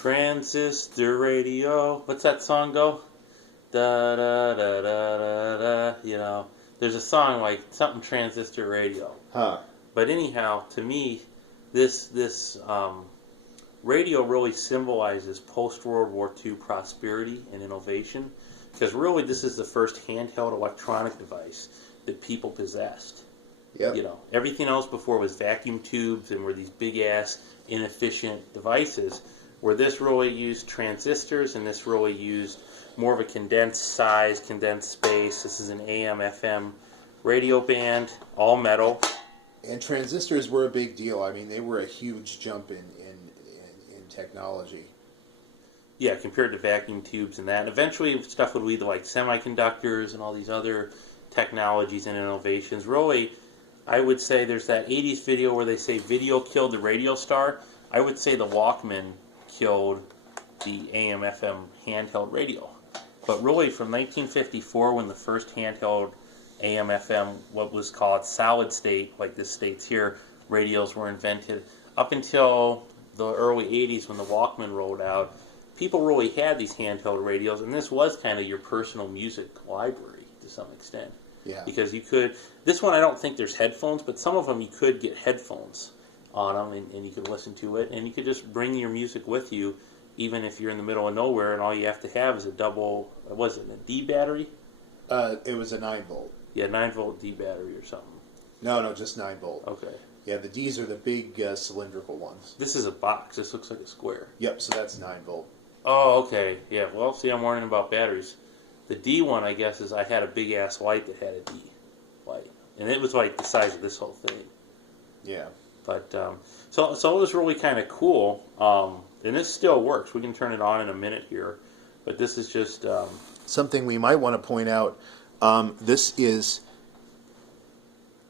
Transistor radio. What's that song go? Da da da da da da. You know, there's a song like something transistor radio. Huh. But anyhow, to me, this radio really symbolizes post-World War II prosperity and innovation, because really this is the first handheld electronic device that people possessed. Yep. You know, everything else before was vacuum tubes and were these big-ass, inefficient devices, where this really used transistors, and this really used more of a condensed size, condensed space. This is an AM/FM radio band, all metal. And transistors were a big deal. I mean, they were a huge jump in technology. Yeah, compared to vacuum tubes and that. And eventually stuff would lead to like semiconductors and all these other technologies and innovations. Really, I would say there's that 80s video where they say video killed the radio star. I would say the Walkman killed the AM/FM handheld radio. But really from 1954, when the first handheld AM/FM, what was called solid state, like this states here, radios were invented, up until the early 80s when the Walkman rolled out, people really had these handheld radios, and this was kind of your personal music library to some extent. Yeah. Because you could, this one I don't think there's headphones, but some of them you could get headphones on them, and you could listen to it, and you could just bring your music with you, even if you're in the middle of nowhere, and all you have to have is a double, was it a D battery? It was a 9-volt. Yeah, 9-volt D battery or something. No, just 9-volt. Okay. Yeah, the Ds are the big cylindrical ones. This is a box. This looks like a square. Yep, so that's 9-volt. Oh, okay. Yeah, well, see, I'm learning about batteries. The D one, I guess, is I had a big-ass light that had a D light. And it was like the size of this whole thing. Yeah. But, so it was really kind of cool. And this still works. We can turn it on in a minute here. But this is just... something we might want to point out, this is...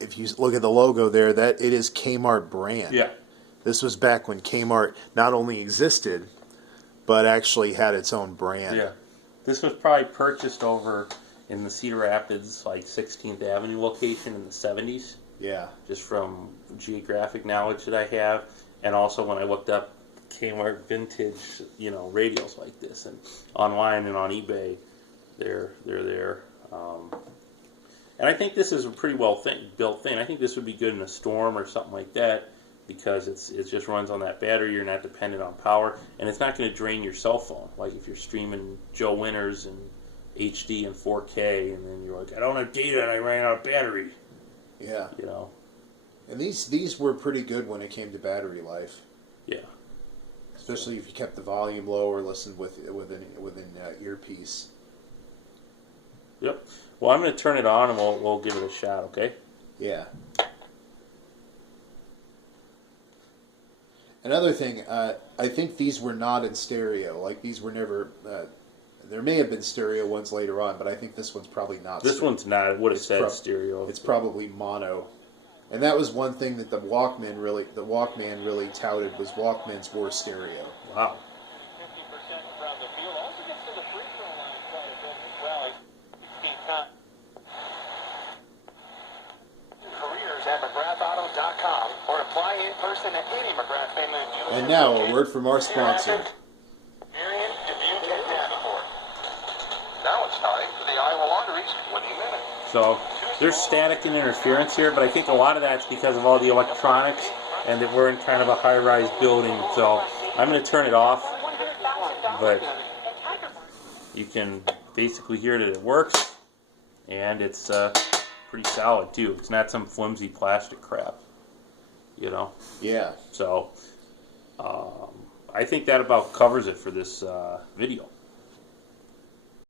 If you look at the logo there, that it is K-Mart brand. Yeah. This was back when K-Mart not only existed, but actually had its own brand. Yeah. This was probably purchased over in the Cedar Rapids, like 16th Avenue location in the 70s. Yeah. Just from geographic knowledge that I have. And also when I looked up K-Mart vintage, you know, radios like this. And online and on eBay, they're there. And I think this is a pretty well built thing. I think this would be good in a storm or something like that, because it just runs on that battery. You're not dependent on power, and it's not going to drain your cell phone. Like if you're streaming Joe Winters and HD and 4K, and then you're like, I don't have data and I ran out of battery. Yeah. You know. And these were pretty good when it came to battery life. Yeah. Especially if you kept the volume low or listened with an earpiece. Yep. Well, I'm going to turn it on and we'll give it a shot, okay? Yeah. Another thing, I think these were not in stereo. Like, these were never... there may have been stereo ones later on, but I think this one's probably not This stereo. one's not. It would have said stereo. It's probably mono. And that was one thing that the Walkman really touted, was Walkmans were stereo. Wow. 50% from the field. Also gets to the free throw line quite a bit as well. Steve Conn. Careers at McGrathAuto.com or apply in person at any McGrath family dealership. And now, a word from our sponsor. Marion, Deviant, and Davenport. Now it's time for the Iowa Lottery's winning minute. So there's static and interference here, but I think a lot of that's because of all the electronics and that we're in kind of a high-rise building. So I'm going to turn it off, but you can basically hear that it works, and it's pretty solid too. It's not some flimsy plastic crap, you know. Yeah. So I think that about covers it for this video.